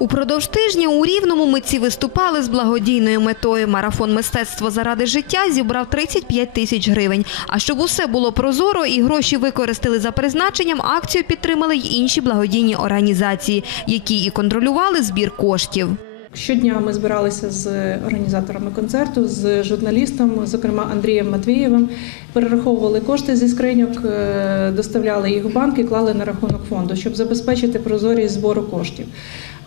Упродовж тижня у Рівному митці виступали з благодійною метою. Марафон мистецтво заради життя зібрав 35 тисяч гривень. А щоб усе було прозоро і гроші використали за призначенням, акцію підтримали й інші благодійні організації, які і контролювали збір коштів. Щодня ми збиралися з організаторами концерту, з журналістом, зокрема Андрієм Матвієвим, перераховували кошти зі скриньок, е, доставляли їх в банк і клали на рахунок фонду, щоб забезпечити прозорість збору коштів.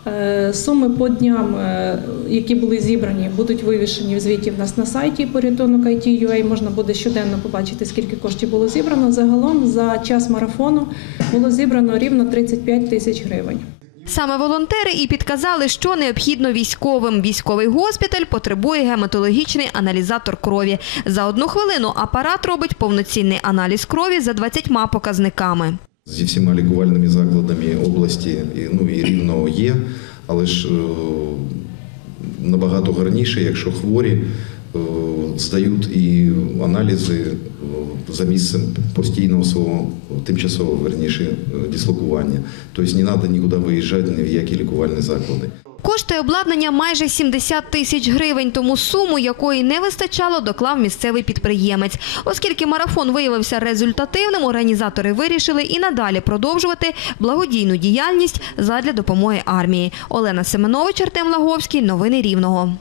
Е, Суми по дням, е, які були зібрані, будуть вивішені в звіті в нас на сайті порятунок IT.ua. Можна буде щоденно побачити, скільки коштів було зібрано. Загалом за час марафону було зібрано рівно 35 тисяч гривень. Саме волонтери і підказали, що необхідно військовим. Військовий госпіталь потребує гематологічний аналізатор крові. За одну хвилину апарат робить повноцінний аналіз крові за 20 показниками. Зі всіма лікувальними закладами області ну, і рівного є, але ж е, набагато гарніше, якщо хворі здають і аналізи е, за місцем постійного свого тимчасового верніше е, дислокування. Тобто не треба нікуди виїжджати ні в які лікувальні заклади. Коштує обладнання майже 70 тисяч гривень, тому суму, якої не вистачало, доклав місцевий підприємець. Оскільки марафон виявився результативним, організатори вирішили і надалі продовжувати благодійну діяльність задля допомоги армії. Олена Семенович, Артем Лаговський. Новини Рівного.